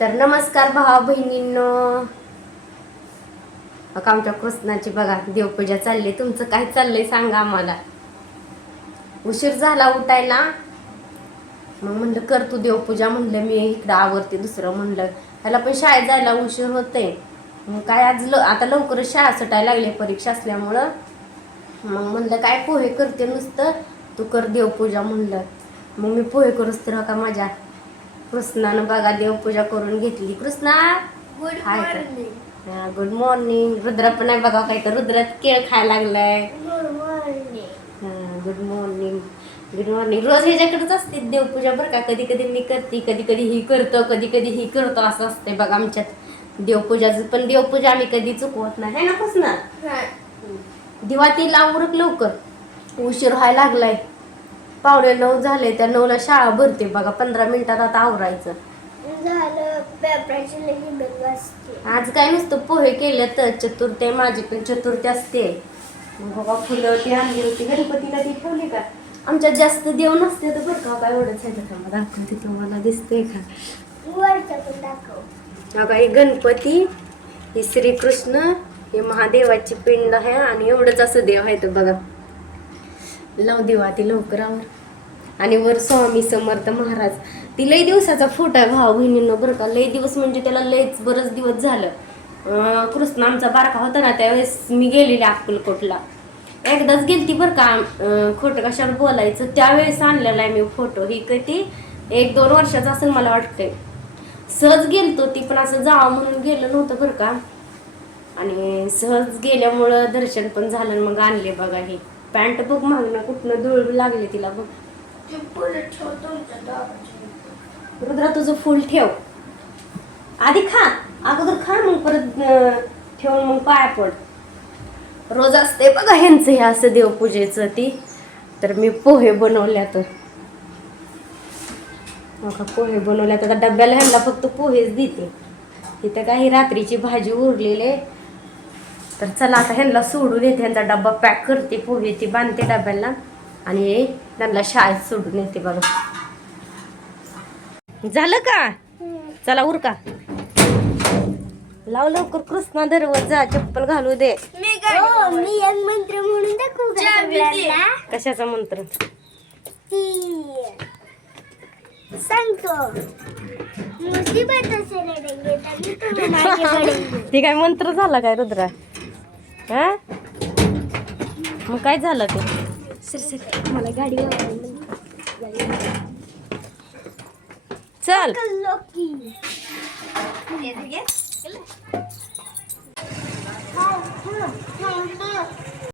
तर नमस्कार भावा बहिणींनो. आमच्या कृष्णाची बघा देवपूजा चालली. तुमचं काय चाललंय सांगा आम्हाला. उशीर झाला उठायला, मग म्हणलं कर तू देवपूजा. म्हणलं मी इकडं आवरते. दुसरं म्हणलं त्याला पण शाळेत जायला उशीर होते. मग काय आज आता लवकरच शाळा सुटायला लागली परीक्षा असल्यामुळं. मग म्हणलं काय पोहे करते नुसतं, तू कर देवपूजा म्हणलं. मग मी पोहे करूच तर का माझ्या कृष्णानं बघा देवपूजा करून घेतली. कृष्णा गुड हाय का? मॉर्निंग. Good morning. रुद्रा पण आहे बघा, काय तर रुद्रात केळ खायला लागलाय. Good morning. Good morning. Good morning. रोज ह्याच्याकडेच असते देवपूजा बरं का. कधी कधी मी करते, कधी कधी ही करतो, कधी कधी ही करतो, असं असते बघा आमच्यात देवपूजाचं. पण देवपूजा आम्ही कधी चुकवत नाही, है ना कृष्णा? दिवा ती लावून लवकर. उशीर व्हायला लागलाय. 8:45 झाले. त्या 9ला शाळा भरते बघा. 15 मिनिटात आता आवरायचं झालं. पेपराची लगी बेल वाजते. आज काय नुसतं पोहे केले तर चतुर्थी आहे. माझी पण चतुर्थी असते. मग बघा फुलं ती आणली होती गणपतीला, ती ठेवली का. आमच्यात जास्त देव नसते तर बरं का. काय एवढंच आहे का मला दाखवते तुम्हाला, दिसतंय का? वरचं पण दाखव. बघा ही गणपती, ही श्रीकृष्ण, ही महादेवाची पिंड आहे आणि एवढंच असं देव आहे तर बघा. लाव दिवा ती लवकरावर. आणि वर स्वामी समर्थ महाराज. ती लई दिवसाचा फोटो आहे भाऊ बहिणींनो बरं का. लई दिवस म्हणजे त्याला लईच बरंच दिवस झालं. कृष्ण आमचा बारका होता ना, त्यावेळेस मी गेलेले अक्कलकोटला. एकदाच गेलती बरं का. खोटं कशाला बोलायचं. त्यावेळेस आणलेला आहे मी फोटो. ही कधी 1-2 वर्षाचा असेल मला वाटतंय. सहज गेलतो ती, पण असं जावं म्हणून गेलं नव्हतं बरं का. आणि सहज गेल्यामुळं दर्शन पण झालं. मग आणले बघा. ही पॅन्ट बघ मागणं कुठनं धूळ लागले तिला बघ. रुद्रा तुझं फुल ठेव आधी, खा अगोदर खा, मग परत ठेवून मग पाया पड. रोज असते बघा ह्यांचं हे असं देवपूजेचं. ती तर मी पोहे बनवल्यात. पोहे बनवल्यात. आता डब्याला ह्यांना फक्त पोहेच देते. इथं काही रात्रीची भाजी उरलेली. तर चला आता ह्यांना सोडून येते. ह्यांचा डब्बा पॅक करते. पोहे ती बांधते डब्याला आणि त्यांना शाळेत सोडून येते बघा. झालं का? चला उरका. लाव लवकर कृष्णा, दरवाजा चप्पल घालू दे. मी एक मंत्र म्हणून दाखवू का सगळ्यांना? कशाचा मंत्र? ती सांगतो. मुसीबत से लढेंगे तभी तुम्हें आगे बढ़ेंगे. ते काय मंत्र झाला काय रुद्रा? हा मग काय झालं ते? सर मला गाडी चल लोकी.